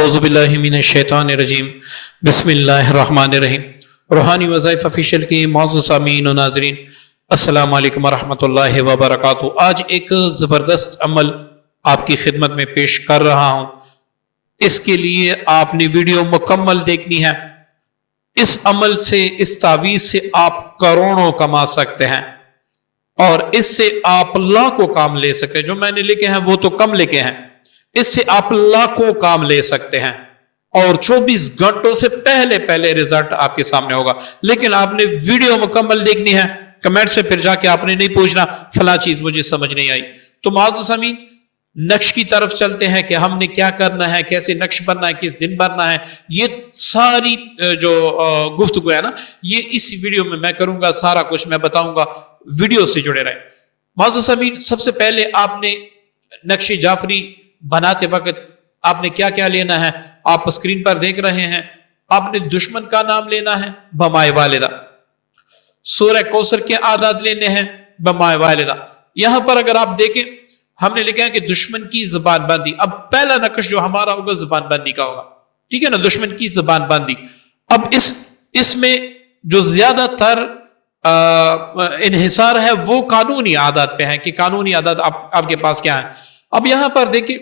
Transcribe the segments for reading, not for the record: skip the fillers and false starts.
اعوذ باللہ من الشیطان الرجیم بسم اللہ الرحمن الرحیم۔ روحانی وظائف آفیشیل کی معزز سامعین و ناظرین، السلام علیکم ورحمۃ اللہ وبرکاتہ۔ آج ایک زبردست عمل آپ کی خدمت میں پیش کر رہا ہوں، اس کے لیے آپ نے ویڈیو مکمل دیکھنی ہے۔ اس عمل سے، اس تعویذ سے آپ کروڑوں کما سکتے ہیں اور اس سے آپ لاکھوں کام لے سکتے ہیں۔ جو میں نے لکھے ہیں وہ تو کم لکھے ہیں، اس سے آپ لاکھوں کام لے سکتے ہیں اور 24 گھنٹوں سے پہلے رزلٹ آپ کے سامنے ہوگا۔ لیکن آپ نے ویڈیو مکمل دیکھنی ہے، کمنٹ سے پھر جا کے آپ نے نہیں پوچھنا فلاں چیز مجھے سمجھ نہیں آئی۔ تو معزز سامعین، نقش کی طرف چلتے ہیں کہ ہم نے کیا کرنا ہے، کیسے نقش بننا ہے، کس دن بننا ہے۔ یہ ساری جو گفتگو ہے نا، یہ اس ویڈیو میں میں کروں گا، سارا کچھ میں بتاؤں گا، ویڈیو سے جڑے رہیں۔ معزز سامعین، سب سے پہلے آپ نے نقش جعفری بناتے وقت آپ نے کیا کیا لینا ہے، آپ اسکرین پر دیکھ رہے ہیں۔ آپ نے دشمن کا نام لینا ہے بمائے والدہ، سورہ کوثر کے اعداد لینے ہیں بمائے والدہ۔ یہاں پر اگر آپ دیکھیں، ہم نے لکھا ہے کہ دشمن کی زبان بندی۔ اب پہلا نقش جو ہمارا ہوگا زبان بندی کا ہوگا، ٹھیک ہے نا، دشمن کی زبان بندی۔ اب اس میں جو زیادہ تر انحصار ہے وہ قانونی عادات پہ ہے کہ قانونی عادات آپ کے پاس کیا ہے۔ اب یہاں پر دیکھیں،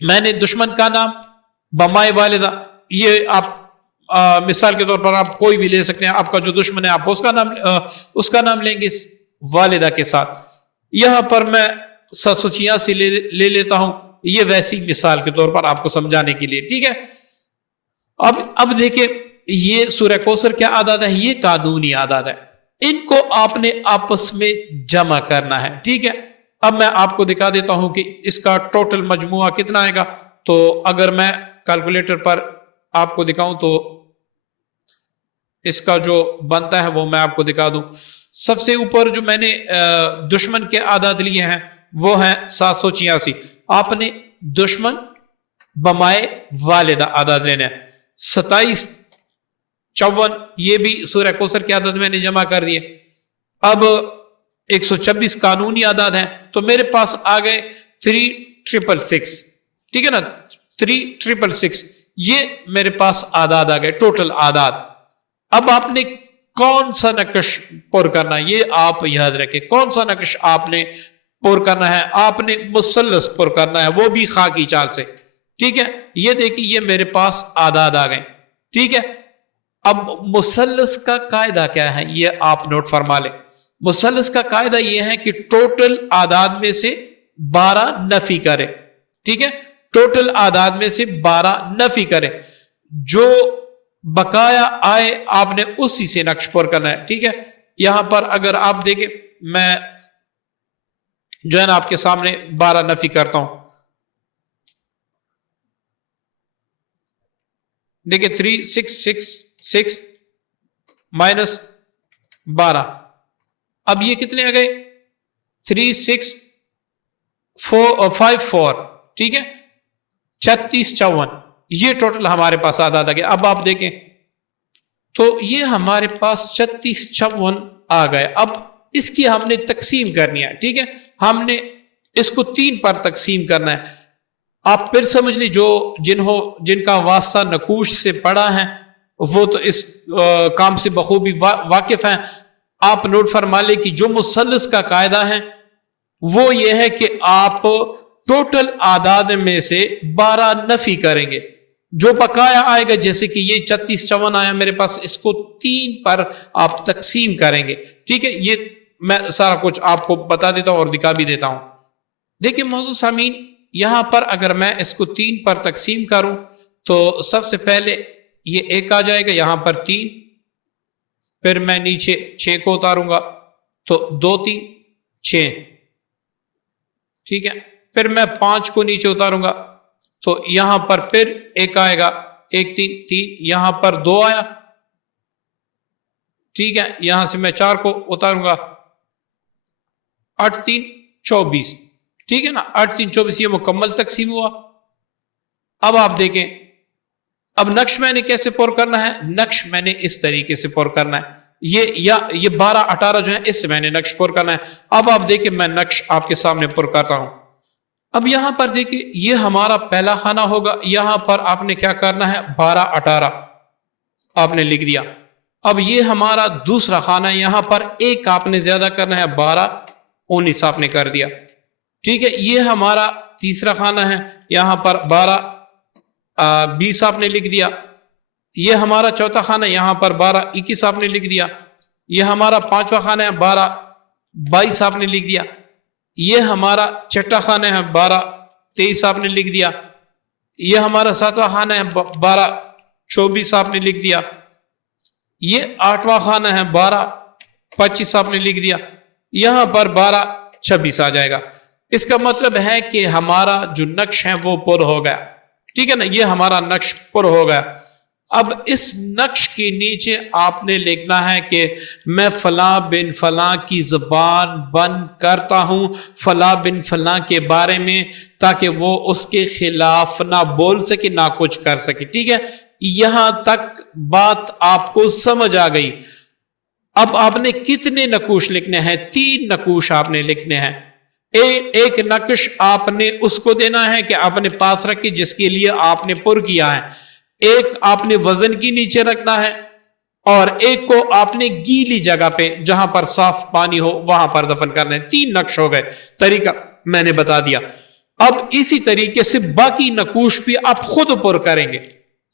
میں نے دشمن کا نام بمائے والدہ، یہ آپ مثال کے طور پر آپ کوئی بھی لے سکتے ہیں، آپ کا جو دشمن ہے آپ اس کا نام لیں گے والدہ کے ساتھ۔ یہاں پر میں 786 لے لیتا ہوں، یہ ویسی مثال کے طور پر آپ کو سمجھانے کے لیے، ٹھیک ہے۔ اب دیکھیں، یہ سورہ کوثر کیا عادت ہے، یہ قانونی عادت ہے، ان کو آپ نے آپس میں جمع کرنا ہے، ٹھیک ہے۔ اب میں آپ کو دکھا دیتا ہوں کہ اس کا ٹوٹل مجموعہ کتنا آئے گا۔ تو اگر میں کیلکولیٹر پر آپ کو دکھاؤں تو اس کا جو بنتا ہے وہ میں آپ کو دکھا دوں۔ سب سے اوپر جو میں نے دشمن کے اعداد لیے ہیں وہ ہیں 786۔ آپ نے دشمن بمائے والدہ اعداد لینے ہیں 27 54، یہ بھی سورہ کوثر کے عدد میں نے جمع کر دیے۔ اب 126 قانونی اعداد ہیں، تو میرے پاس آ گئے 3666، ٹھیک ہے نا، 3666، یہ میرے پاس اعداد آ گئے، ٹوٹل اعداد۔ اب آپ نے کون سا نقش پر کرنا ہے، یہ آپ یاد رکھیں، کون سا نقش آپ نے پر کرنا ہے۔ آپ نے مثلث پر کرنا ہے، وہ بھی خاکی چال سے، ٹھیک ہے۔ یہ دیکھیں، یہ میرے پاس اعداد آ گئے، ٹھیک ہے۔ اب مثلث کا قاعدہ کیا ہے، یہ آپ نوٹ فرما لیں۔ مثلث کا قاعدہ یہ ہے کہ ٹوٹل اعداد میں سے 12 نفی کرے، ٹھیک ہے، ٹوٹل اعداد میں سے 12 نفی کرے، جو بقایا آئے آپ نے اسی سے نقش پر کرنا ہے، ٹھیک ہے۔ یہاں پر اگر آپ دیکھیں، میں جو ہے نا آپ کے سامنے 12 نفی کرتا ہوں، دیکھیں 3666 مائنس 12، اب یہ کتنے آ گئے 3654، ٹھیک ہے، 3654، یہ ٹوٹل ہمارے پاس اعداد آ گئے۔ اب آپ دیکھیں تو یہ ہمارے پاس 3654 آ گئے۔ اب اس کی ہم نے تقسیم کرنی ہے، ٹھیک ہے، ہم نے اس کو 3 پر تقسیم کرنا ہے۔ آپ پھر سمجھ لی، جن کا واسطہ نقوش سے پڑا ہے وہ تو اس کام سے بخوبی واقف ہیں۔ آپ نوٹ فرما لیں کہ جو مثلث کا قاعدہ ہے وہ یہ ہے کہ آپ ٹوٹل اعداد میں سے 12 نفی کریں گے، جو بقایا آئے گا، جیسے کہ یہ 3654 آیا میرے پاس، اس کو 3 پر آپ تقسیم کریں گے، ٹھیک ہے۔ یہ میں سارا کچھ آپ کو بتا دیتا ہوں اور دکھا بھی دیتا ہوں۔ دیکھیں معزز سامعین، یہاں پر اگر میں اس کو 3 پر تقسیم کروں تو سب سے پہلے یہ 1 آ جائے گا، یہاں پر 3، پھر میں نیچے 6 کو اتاروں گا تو 2 3 6، ٹھیک ہے، پھر میں 5 کو نیچے اتاروں گا تو یہاں پر پھر 1 آئے گا، 1 3 3، یہاں پر 2 آیا، ٹھیک ہے، یہاں سے میں 4 کو اتاروں گا، 8 3 24، ٹھیک ہے نا، 8 3 24، یہ مکمل تقسیم ہوا۔ اب آپ دیکھیں، اب نقش میں نے کیسے پر کرنا ہے، نقش میں نے اس طریقے سے پر کرنا ہے، یہ 12 18 جو ہے اس سے میں نے نقش پر کرنا ہے۔ اب آپ دیکھیں، میں نقش آپ کے سامنے پر کرتا ہوں۔ اب یہاں پر دیکھیں یہ ہمارا پہلا خانہ ہوگا، یہاں پر آپ نے کیا کرنا ہے 12 18 آپ نے لکھ دیا۔ اب یہ ہمارا دوسرا خانہ، یہاں پر ایک آپ نے زیادہ کرنا ہے 12 19 آپ نے کر دیا، ٹھیک ہے۔ یہ ہمارا تیسرا خانہ ہے، یہاں پر 12 20 آپ نے لکھ دیا۔ یہ ہمارا چوتھا خانہ، یہاں پر 12 21 آپ نے لکھ دیا۔ یہ ہمارا پانچواں خانہ ہے 12 22 آپ نے لکھ دیا۔ یہ ہمارا چھٹا خانہ ہے 12 23 آپ نے لکھ دیا۔ یہ ہمارا ساتواں خانہ ہے 12 24 آپ نے لکھ دیا۔ یہ آٹھواں خانہ ہے 12 25 آپ نے لکھ دیا۔ یہاں پر 12 26 آ جائے گا۔ اس کا مطلب ہے کہ ہمارا جو نقش ہے وہ پر ہو گیا، ٹھیک ہے نا، یہ ہمارا نقش پر ہو گیا۔ اب اس نقش کے نیچے آپ نے لکھنا ہے کہ میں فلاں بن فلاں کی زبان بند کرتا ہوں فلاں بن فلاں کے بارے میں، تاکہ وہ اس کے خلاف نہ بول سکے نہ کچھ کر سکے، ٹھیک ہے۔ یہاں تک بات آپ کو سمجھ آ گئی۔ اب آپ نے کتنے نقوش لکھنے ہیں؟ 3 نقوش آپ نے لکھنے ہیں۔ ایک نقش آپ نے اس کو دینا ہے کہ آپ نے پاس رکھی جس کے لیے آپ نے پر کیا ہے، ایک آپ نے وزن کی نیچے رکھنا ہے، اور ایک کو آپ نے گیلی جگہ پہ جہاں پر صاف پانی ہو وہاں پر دفن کرنا ہے۔ 3 نقش ہو گئے، طریقہ میں نے بتا دیا۔ اب اسی طریقے سے باقی نقوش بھی آپ خود پر کریں گے،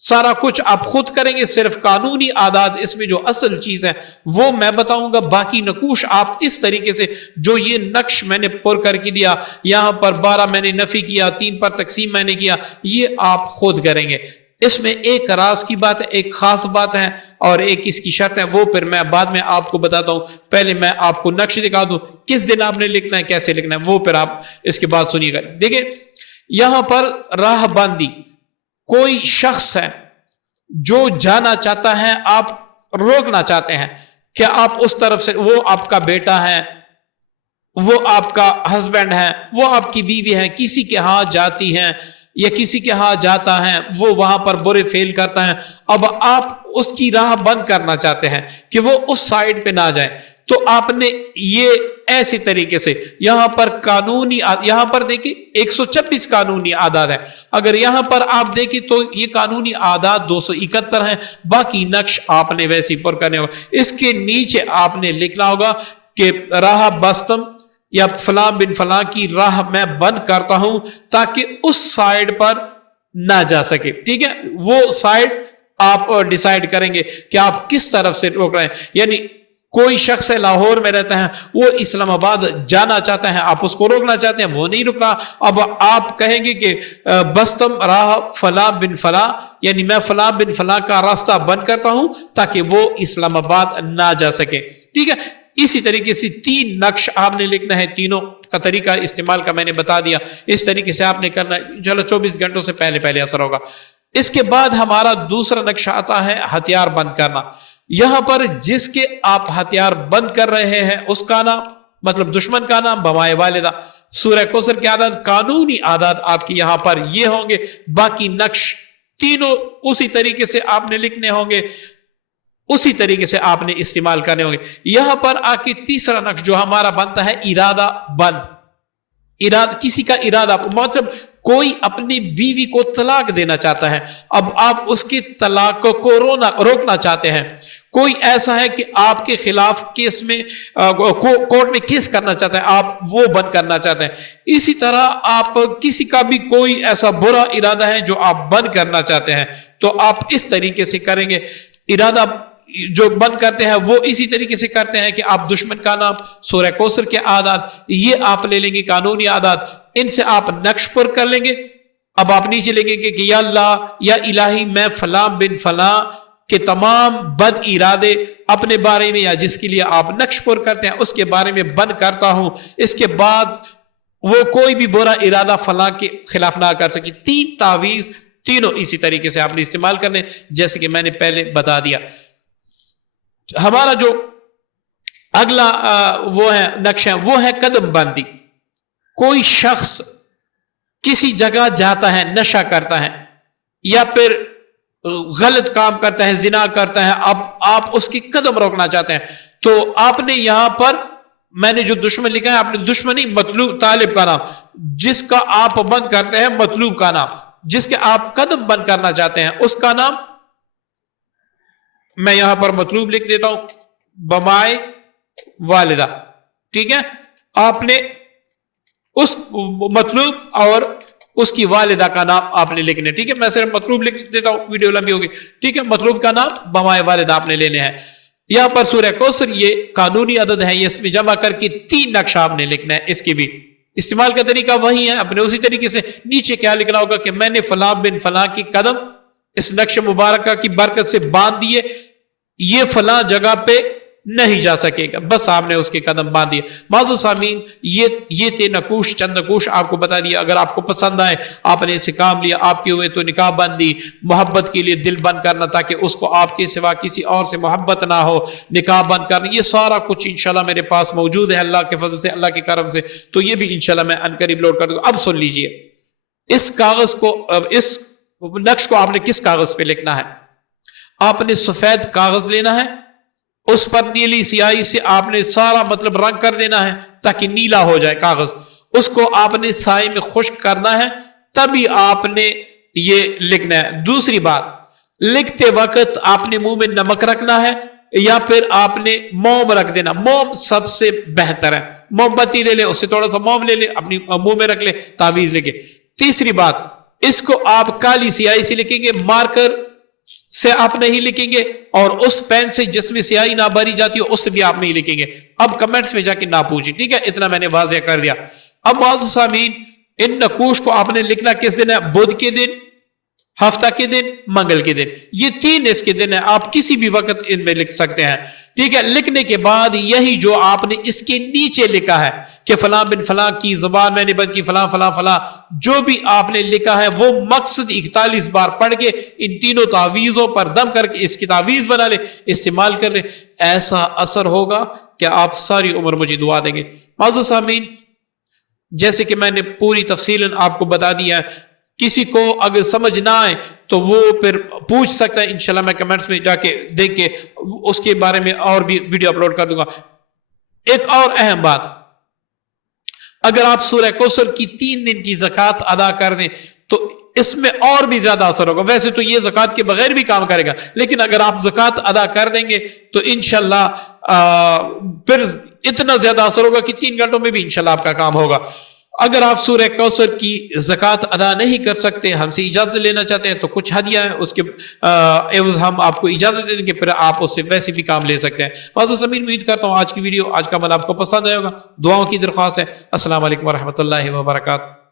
سارا کچھ آپ خود کریں گے، صرف قانونی اعداد اس میں جو اصل چیز ہے وہ میں بتاؤں گا، باقی نقوش آپ اس طریقے سے جو یہ نقش میں نے پر کر کے دیا، یہاں پر 12 میں نے نفی کیا، 3 پر تقسیم میں نے کیا، یہ آپ خود کریں گے۔ اس میں ایک راز کی بات ہے، ایک خاص بات ہے، اور ایک اس کی شرط ہے، وہ پھر میں بعد میں آپ کو بتاتا ہوں۔ پہلے میں آپ کو نقش دکھا دوں کس دن آپ نے لکھنا ہے، کیسے لکھنا ہے، وہ پھر آپ اس کے بعد سنیے گا۔ دیکھیں یہاں پر راہ بندی، کوئی شخص ہے جو جانا چاہتا ہے، آپ روکنا چاہتے ہیں کہ آپ اس طرف سے، وہ آپ کا بیٹا ہے، وہ آپ کا ہسبینڈ ہے، وہ آپ کی بیوی ہے، کسی کے ہاں جاتی ہیں یا کسی کے ہاں جاتا ہے، وہ وہاں پر برے فیل کرتا ہے، اب آپ اس کی راہ بند کرنا چاہتے ہیں کہ وہ اس سائڈ پہ نہ جائے، تو آپ نے یہ ایسی طریقے سے یہاں پر قانونی، یہاں پر دیکھیں 126 قانونی اعداد ہے، اگر یہاں پر آپ دیکھیں تو یہ قانونی اعداد 271 ہیں، باقی نقش آپ نے ویسی پر کرنے ہوگا۔ اس کے نیچے آپ نے لکھنا ہوگا کہ راہ بستم یا فلاں بن فلاں کی راہ میں بند کرتا ہوں تاکہ اس سائیڈ پر نہ جا سکے، ٹھیک ہے۔ وہ سائیڈ آپ ڈیسائیڈ کریں گے کہ آپ کس طرف سے روک رہے ہیں، یعنی کوئی شخص لاہور میں رہتا ہے، وہ اسلام آباد جانا چاہتا ہے، آپ اس کو روکنا چاہتے ہیں، وہ نہیں رک رہا، اب آپ کہیں گے کہ بستم راہ فلاں بن فلاں، یعنی میں فلاں بن فلاں کا راستہ بند کرتا ہوں تاکہ وہ اسلام آباد نہ جا سکے، ٹھیک ہے۔ اسی طریقے سے 3 نقش آپ نے لکھنا ہے، تینوں کا طریقہ استعمال کا میں نے بتا دیا، اس طریقے سے آپ نے کرنا ہے، چلو 24 گھنٹوں سے پہلے اثر ہوگا۔ اس کے بعد ہمارا دوسرا نقشہ آتا ہے ہتھیار بند کرنا۔ یہاں پر جس کے آپ ہتھیار بند کر رہے ہیں اس کا نام، مطلب دشمن کا نام، بمائے والدہ، سورہ کوثر کے عدد، قانونی اعداد آپ کے یہاں پر یہ ہوں گے، باقی نقش تینوں اسی طریقے سے آپ نے لکھنے ہوں گے، اسی طریقے سے آپ نے استعمال کرنے ہوں گے۔ یہاں پر آ کے تیسرا نقش جو ہمارا بنتا ہے ارادہ بند، کسی کا ارادہ، مطلب کوئی اپنی بیوی کو طلاق دینا چاہتا ہے، اب آپ اس کی طلاق کو روکنا چاہتے ہیں، کوئی ایسا ہے کہ آپ کے خلاف کیس میں کورٹ میں کیس کرنا چاہتا ہے، آپ وہ بند کرنا چاہتے ہیں۔ اسی طرح آپ کسی کا بھی کوئی ایسا برا ارادہ ہے جو آپ بند کرنا چاہتے ہیں، تو آپ اس طریقے سے کریں گے۔ ارادہ جو بند کرتے ہیں وہ اسی طریقے سے کرتے ہیں کہ آپ دشمن کا نام، سورہ کوثر کے اعداد، یہ آپ لے لیں گے قانونی اعداد، ان سے آپ نقش پر کر لیں گے۔ اب آپ نیچے لیں گے کہ یا اللہ یا الہی، میں فلاں بن فلاں کے تمام بد ارادے اپنے بارے میں یا جس کے لیے آپ نقش پر کرتے ہیں اس کے بارے میں بند کرتا ہوں، اس کے بعد وہ کوئی بھی برا ارادہ فلاں کے خلاف نہ کر سکے۔ 3 تعویذ تینوں اسی طریقے سے آپ نے استعمال کرنے، جیسے کہ میں نے پہلے بتا دیا۔ ہمارا جو اگلا وہ ہے نقش ہے، وہ ہے قدم بندی۔ کوئی شخص کسی جگہ جاتا ہے، نشہ کرتا ہے یا پھر غلط کام کرتا ہے، زنا کرتا ہے، اب آپ اس کی قدم روکنا چاہتے ہیں، تو آپ نے یہاں پر میں نے جو دشمن لکھا ہے، آپ نے دشمن نہیں، مطلوب طالب کا نام، جس کا آپ بند کرتے ہیں مطلوب کا نام، جس کے آپ قدم بند کرنا چاہتے ہیں اس کا نام. میں یہاں پر مطلوب لکھ دیتا ہوں، بمائے والدہ. ٹھیک ہے، آپ نے اس مطلوب اور اس کی والدہ کا نام آپ نے لکھنے. ٹھیک ہے، میں صرف مطلوب لکھ دیتا ہوں، ویڈیو لمبی ہوگی. ٹھیک ہے، مطلوب کا نام بمائے والدہ آپ نے لینے ہیں. یہاں پر سورہ کوثر یہ قانونی عدد ہے، یہ اس میں جمع کر کے 3 نقش آپ نے لکھنا ہے. اس کی بھی استعمال کا طریقہ وہی ہے، اپنے اسی طریقے سے نیچے کیا لکھنا ہوگا کہ میں نے فلاں بن فلاں کی قدم اس نقش مبارکہ کی برکت سے باندھ دیے، یہ فلاں جگہ پہ نہیں جا سکے گا، بس آپ نے اس کے قدم باندھ دیے. معزز سامعین، یہ تھے نقوش، چند نقوش آپ کو بتا دیا. اگر آپ کو پسند آئے، آپ نے اسے کام لیا، آپ کے ہوئے تو نکاح بندی، محبت کے لیے دل بند کرنا تاکہ اس کو آپ کے سوا کسی اور سے محبت نہ ہو، نکاح بند کرنا، یہ سارا کچھ انشاءاللہ میرے پاس موجود ہے اللہ کے فضل سے، اللہ کے کرم سے. تو یہ بھی انشاءاللہ میں عنقریب لوڈ کر دوں. اب سن لیجئے، اس کاغذ کو، اس نقش کو آپ نے کس کاغذ پہ لکھنا ہے؟ آپ نے سفید کاغذ لینا ہے، اس پر نیلی سیاہی سے آپ نے سارا مطلب رنگ کر دینا ہے تاکہ نیلا ہو جائے کاغذ. اس کو آپ نے سائے میں خشک کرنا ہے، تبھی آپ نے یہ لکھنا ہے. دوسری بات، لکھتے وقت آپ نے منہ میں نمک رکھنا ہے یا پھر آپ نے موم رکھ دینا. موم سب سے بہتر ہے، موم بتی لے لے، اس سے تھوڑا سا موم لے لے، اپنی منہ میں رکھ لے، تعویذ لکھے. تیسری بات، اس کو آپ کالی سیاہی سے لکھیں گے، مارکر سے آپ نہیں لکھیں گے، اور اس پین سے جس میں سیاہی نہ بھری جاتی ہو اس سے بھی آپ نہیں لکھیں گے. اب کمنٹس میں جا کے نہ پوچھیں. ٹھیک ہے، اتنا میں نے واضح کر دیا. اب معزز سامعین، ان نقوش کو آپ نے لکھنا کس دن ہے؟ بدھ کے دن، ہفتہ کے دن، منگل کے دن. یہ 3 اس کے دن ہیں، آپ کسی بھی وقت ان میں لکھ سکتے ہیں. ٹھیک ہے، لکھنے کے بعد یہی جو آپ نے اس کے نیچے لکھا ہے کہ فلاں بن فلاں کی زبان میں نے بند کی فلاں فلاں فلاں، جو بھی آپ نے لکھا ہے وہ مقصد 41 بار پڑھ کے ان تینوں تعویذوں پر دم کر کے اس کی تعویذ بنا لے، استعمال کر لے. ایسا اثر ہوگا کہ آپ ساری عمر مجھے دعا دیں گے. معزز سامعین، جیسے کہ میں نے پوری تفصیل آپ کو بتا دیا ہے، کسی کو اگر سمجھ نہ آئے تو وہ پھر پوچھ سکتا ہے، انشاءاللہ میں کمنٹس میں جا کے دیکھ کے اس کے بارے میں اور بھی ویڈیو اپلوڈ کر دوں گا. ایک اور اہم بات، اگر آپ سورہ کوثر کی 3 دن کی زکوٰۃ ادا کر دیں تو اس میں اور بھی زیادہ اثر ہوگا. ویسے تو یہ زکوٰۃ کے بغیر بھی کام کرے گا، لیکن اگر آپ زکوٰۃ ادا کر دیں گے تو انشاءاللہ پھر اتنا زیادہ اثر ہوگا کہ 3 گھنٹوں میں بھی انشاءاللہ آپ کا کام ہوگا. اگر آپ سورہ کوثر کی زکوٰۃ ادا نہیں کر سکتے، ہم سے اجازت لینا چاہتے ہیں، تو کچھ ہدیہ ہے، اس کے عوض ہم آپ کو اجازت دیں گے، پھر آپ اس سے ویسے بھی کام لے سکتے ہیں. معزز سامعین، امید کرتا ہوں آج کی ویڈیو، آج کا عمل آپ کو پسند آئے ہوگا. دعاؤں کی درخواست ہے. السلام علیکم ورحمۃ اللہ وبرکاتہ.